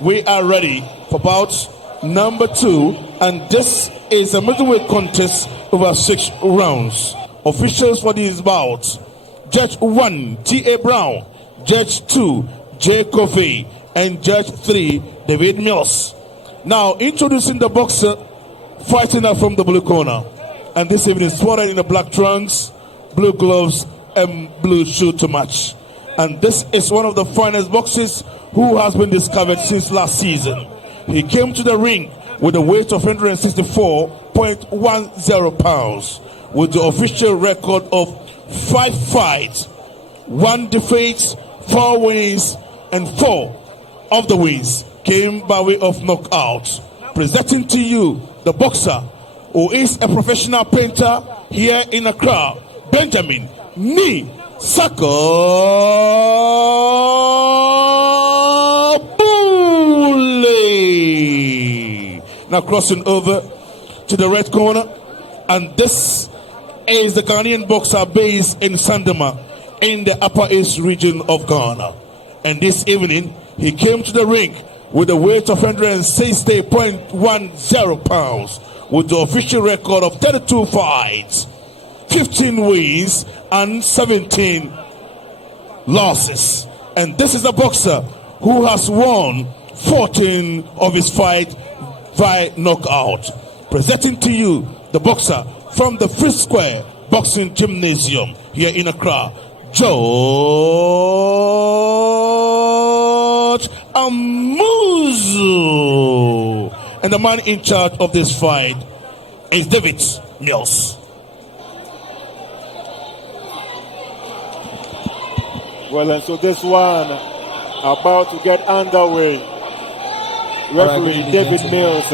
We are ready for bout number 2, and this is a middleweight contest over 6 rounds. Officials for this bout: Judge 1, T.A. Brown; Judge 2, J. Kofi; and Judge 3, David Mills. Now, introducing the boxer fighting out from the blue corner, and this evening spotted in the black trunks, blue gloves, and blue shoe to match. And this is one of the finest boxers who has been discovered since last season. He came to the ring with a weight of 164.10 pounds, with the official record of 5 fights, 1 defeat, 4 wins, and 4 of the wins came by way of knockout. Presenting to you the boxer who is a professional painter here in Accra, Benjamin Ni Saka Bulley. Now crossing over to the red corner, and this is the Ghanaian boxer based in Sandema in the Upper East region of Ghana. And this evening he came to the ring with a weight of 160.10 pounds, with the official record of 32 fights, 15 wins, and 17 losses. And this is a boxer who has won 14 of his fights by knockout. Presenting to you the boxer from the Free Square Boxing Gymnasium here in Accra, George Amuzu. And the man in charge of this fight is David Mills. Well, and so this one about to get underway. Referee David Mills,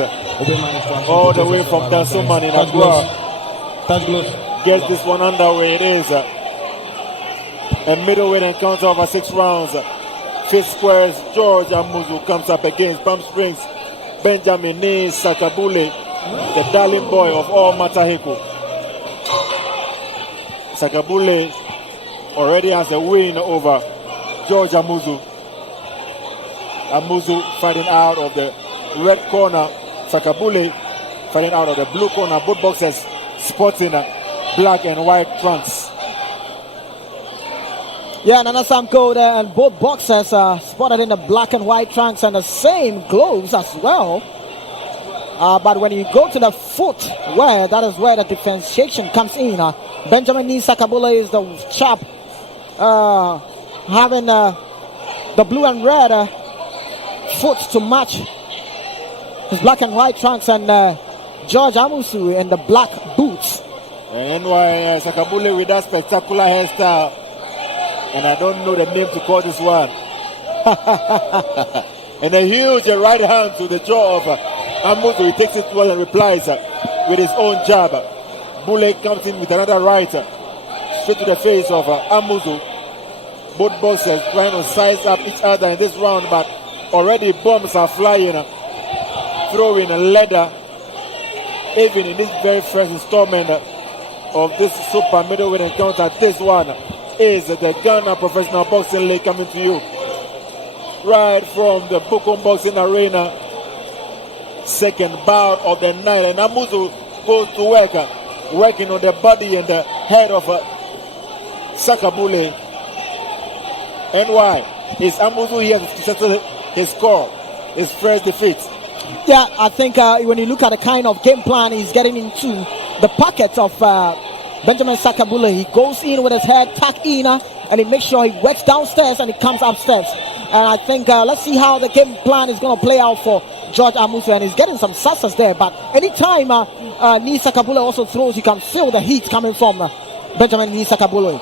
all the way from Dansoman in Accra, gets this one underway. It is a middleweight encounter over 6 rounds. Fifth squares, George Amuzu comes up against Palm Springs Benjamin Ni Saka Bulley, the darling boy of all Mataheko. Saka Bulley already has a win over George Amuzu. Amuzu fighting out of the red corner, Saka Bulley fighting out of the blue corner. Both boxers sporting black and white trunks. Yeah, Nana Samko there, and both boxers are spotted in the black and white trunks and the same gloves as well. But when you go to the footwear, that is where the differentiation comes in. Benjamin Ni Saka Bulley is the chap having the blue and red foot to match his black and white trunks, and George Amuzu in the black boots. And why Saka Bulley with that spectacular hairstyle, and I don't know the name to call this one. And a huge right hand to the jaw of Amuzu. He takes it well and replies with his own jab. Bulley comes in with another right straight to the face of Amuzu. Both boxers trying to size up each other in this round, but already bombs are flying, throwing a leather, even in this very first installment of this super middleweight encounter. This one is the Ghana Professional Boxing League coming to you right from the Bukom Boxing Arena. Second bout of the night, and Amuzu goes to work, working on the body and the head of Saka Bulley. And why is Amuzu here to settle his score, his first defeat? Yeah, I think when you look at the kind of game plan he's getting into, the pockets of Benjamin Saka Bulley, he goes in with his head tucked in, and he makes sure he works downstairs and he comes upstairs. And I think let's see how the game plan is going to play out for George Amuzu, and he's getting some success there. But anytime Ni Saka Bulley also throws, you can feel the heat coming from Benjamin Ni Saka Bulley.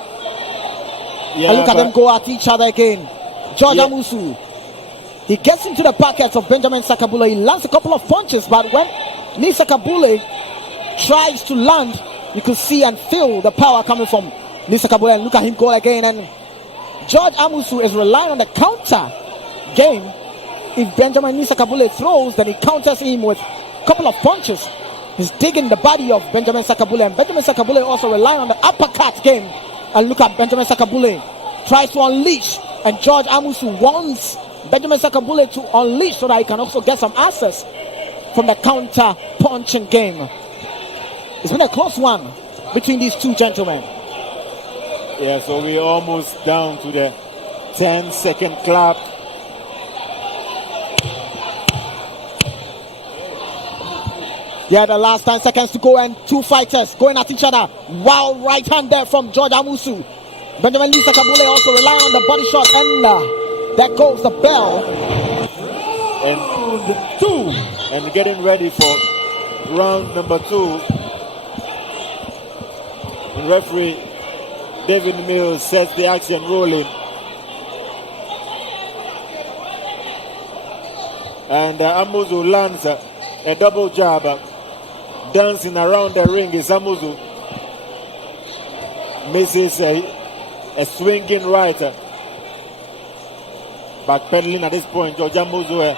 Yeah, and look at them go at each other again. George Amuzu, he gets into the pockets of Benjamin Saka Bulley. He lands a couple of punches, but when Ni Saka Bulley tries to land, you can see and feel the power coming from Ni Saka Bulley. And look at him go again. And George Amuzu is relying on the counter game. If Benjamin Ni Saka Bulley throws, then he counters him with a couple of punches. He's digging the body of Benjamin Sakabule, and Benjamin Sakabule also relying on the uppercut game. And look at Benjamin Sakabule tries to unleash, and George Amuzu wants Benjamin Sakabule to unleash so that he can also get some access from the counter punching game. It's been a close one between these two gentlemen. Yeah, so we're almost down to the 10-second clock. Yeah, the last 10 seconds to go, and two fighters going at each other. Wild right hand there from George Amuzu. Benjamin Lee Sakabule also relying on the body shot, and there goes the bell. And two, and getting ready for round number 2. And referee David Mills sets the action rolling. And Amuzu lands a double jab. Dancing around the ring is Amuzu. Misses a swinging right. Backpedaling at this point, George Amuzu.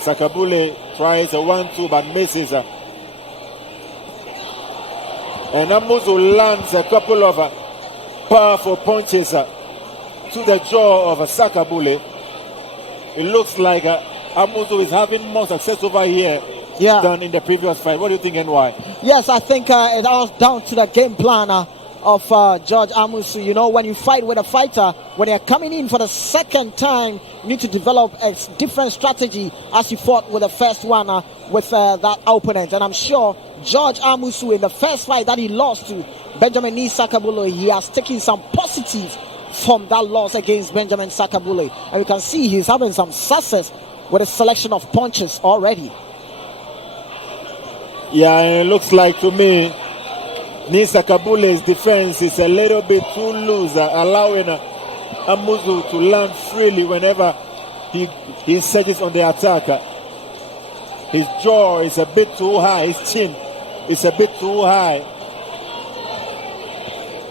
Sakabule tries a 1-2 but misses. And Amuzu lands a couple of powerful punches to the jaw of Sakabule. It looks like Amuzu is having more success over here than in the previous fight. What do you think and why? Yes, I think it all down to the game plan of George Amuzu. You know, when you fight with a fighter, when they're coming in for the second time, you need to develop a different strategy as you fought with the first one with that opponent. And I'm sure George Amuzu, in the first fight that he lost to Benjamin Sakabule, he has taken some positives from that loss against Benjamin Sakabule. And you can see he's having some success with a selection of punches already. Yeah, and it looks like to me Nisakabule's defense is a little bit too loose, allowing Amuzu to land freely whenever he surges on the attack. His jaw is a bit too high, his chin is a bit too high.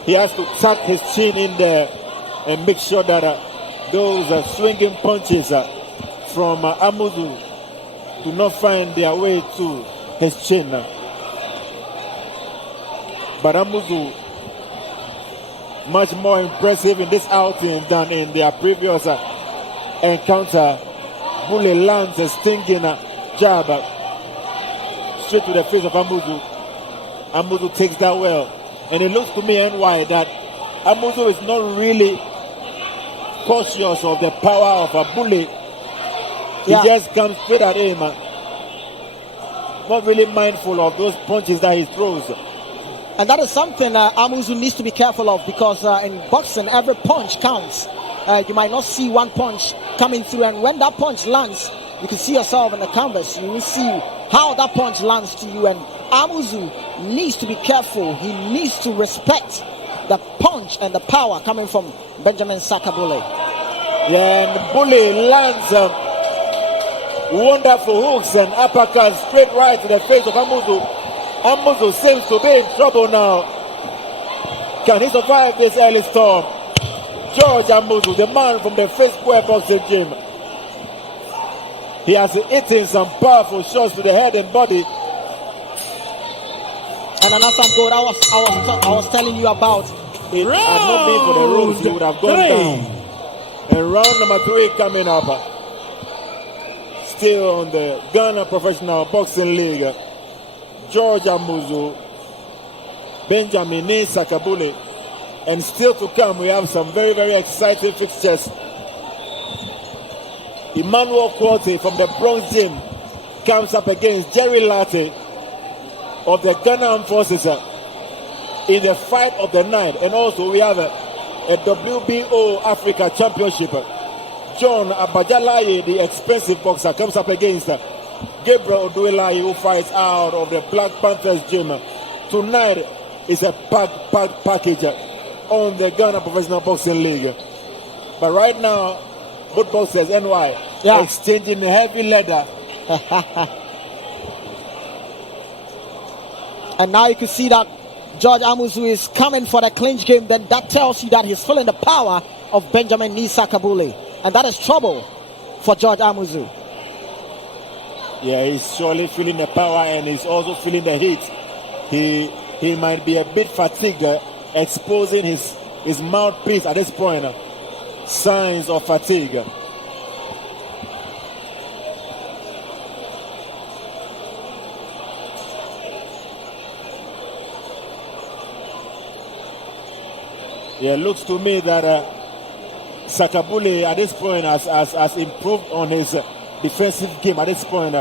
He has to tuck his chin in there and make sure that those swinging punches from Amuzu do not find their way to his chin. But Amuzu, much more impressive in this outing than in their previous encounter. Bulley lands a stinging jab straight to the face of Amuzu. Amuzu takes that well. And it looks to me, NY, that Amuzu is not really cautious of the power of a Bulley. He just comes straight at him. Not really mindful of those punches that he throws. And that is something Amuzu needs to be careful of, because in boxing, every punch counts. You might not see one punch coming through, and when that punch lands, you can see yourself in the canvas. You will see how that punch lands to you, and Amuzu needs to be careful. He needs to respect the punch and the power coming from Benjamin Sakabule. Yeah, and Bulley lands wonderful hooks and uppercuts straight right to the face of Amuzu. Amuzu seems to be in trouble now. Can he survive this early storm? George Amuzu, the man from the Face Square boxing gym. He has eaten some powerful shots to the head and body. And another goal I was telling you about. It had not been for the rules, he would have gone down. And round number 3 coming up. Still on the Ghana Professional Boxing League. George Amuzu, Benjamin Sakabule, and still to come we have some very, very exciting fixtures. Emmanuel Quote from the Bronx Gym comes up against Jerry Latte of the Ghana Armed Forces in the fight of the night. And also we have a WBO Africa Championship. John Abajalaye, the expensive boxer, comes up against Gabriel Oduelaye, who fights out of the Black Panthers gym. Tonight is a packed package on the Ghana Professional Boxing League. But right now, both boxers, NY, exchanging heavy leather. And now you can see that George Amuzu is coming for the clinch game. Then that tells you that he's feeling the power of Benjamin Sakabule. And that is trouble for George Amuzu. Yeah, he's surely feeling the power and he's also feeling the heat. He might be a bit fatigued, exposing his mouthpiece at this point. Signs of fatigue. Yeah, looks to me that Sakabule at this point has improved on his defensive game at this point.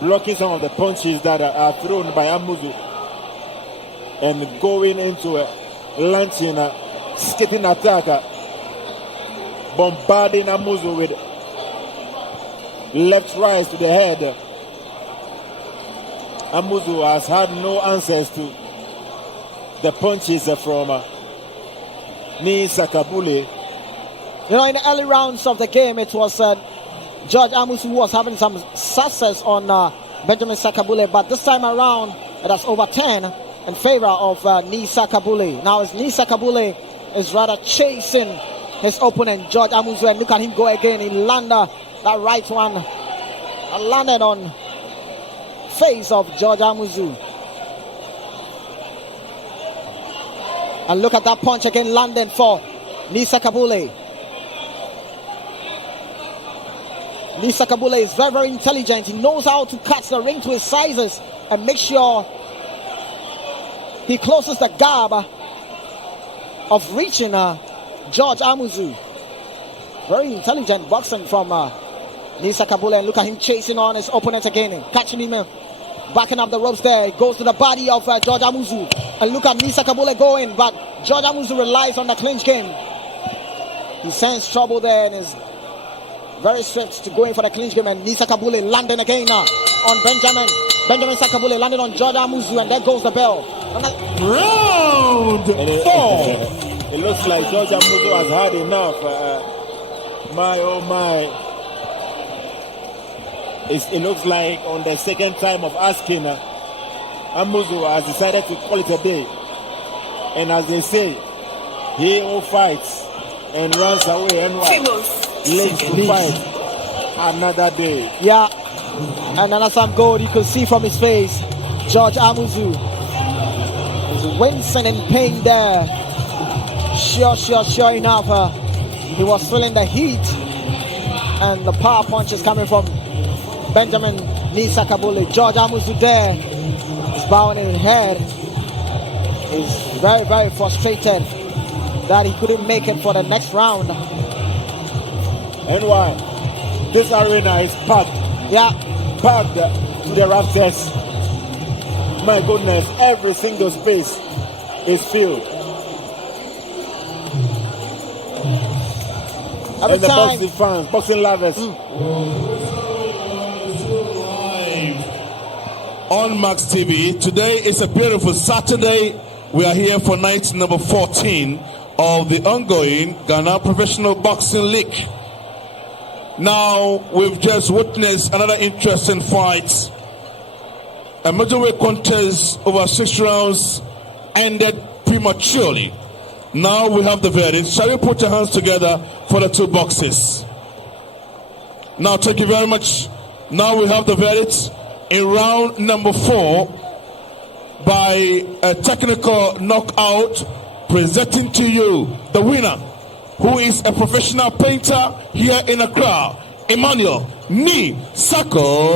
Blocking some of the punches that are thrown by Amuzu and going into a launching, skating attack, bombarding Amuzu with left right to the head. Amuzu has had no answers to the punches from Ni Sakabule. You know, in the early rounds of the game, it was George Amuzu who was having some success on Benjamin Sakabule, but this time around, it has overturned in favor of Ni Sakabule. Now, as Ni Sakabule is rather chasing his opponent, George Amuzu, and look at him go again. He landed that right one, landed on face of George Amuzu. And look at that punch again, landing for Ni Sakabule. Ni Sakabule is very, very intelligent. He knows how to cut the ring to his sizes and make sure he closes the gap of reaching George Amuzu. Very intelligent boxing from Ni Sakabule. And look at him chasing on his opponent again, catching him, backing up the ropes there. He goes to the body of George Amuzu. And look at Ni Sakabule going, but George Amuzu relies on the clinch game. He sends trouble there and is very swift to going for the clinch game. And Ni Sakabule landing again on Benjamin Sakabule landing on George Amuzu, and there goes the bell. Round 4. It looks like George Amuzu has had enough. My oh my. It looks like on the second time of asking, Amuzu has decided to call it a day. And as they say, he who fights and runs away and lives to fight another day. Yeah, another some gold you could see from his face. George Amuzu is wincing in pain there. Sure enough, he was feeling the heat and the power punches coming from Benjamin Ni Sakabule. George Amuzu there is bowing his head. He's very, very frustrated that he couldn't make it for the next round. And why? This arena is packed. Yeah. Packed to the rafters. My goodness, every single space is filled. Every and the time. boxing fans, boxing lovers. Live on Max TV. Today is a beautiful Saturday. We are here for night number 14 of the ongoing Ghana Professional Boxing League. Now, we've just witnessed another interesting fight. A middleweight contest over 6 rounds ended prematurely. Now we have the verdict. Shall we put your hands together for the 2 boxes? Now, thank you very much. Now we have the verdict in round number 4 by a technical knockout, presenting to you the winner, who is a professional painter here in Accra, Emmanuel Ni Sakabule.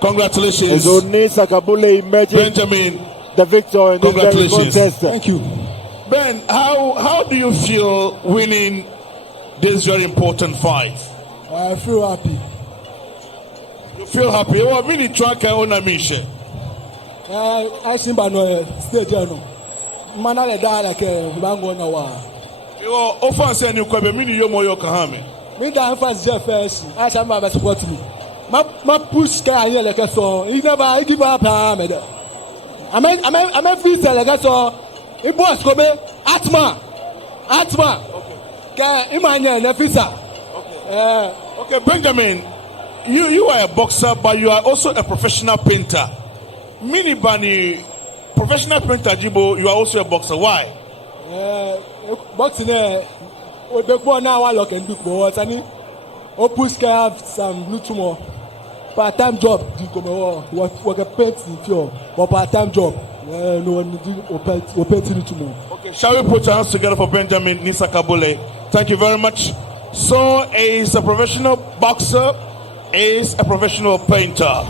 Congratulations, Ni Sakabule emerging Benjamin. the victor in this very contest. Thank you. Ben, how do you feel winning this very important fight? I feel happy. You feel happy? Well, I mean, you track on a mission. I see by no stage, no. Man, I die like a bango no one. You are often you come, mean you more your kahame. Me that first Jeff first. I shall never support me. My push guy here like a so. He never give up. I'm a free like a so. It was coming. Atma. Okay. Emmanuel, the visa. Okay, Benjamin, you are a boxer, but you are also a professional painter. Mini Bani, professional painter Jibo, you are also a boxer. Why? boxing the boy now I look and do what any opus can have some no tomorrow. Part-time job do come what a pet or part-time job. No one do open tomorrow. Okay, shall we put our hands together for Benjamin Bulley? Thank you very much. So, is a professional boxer, is a professional painter.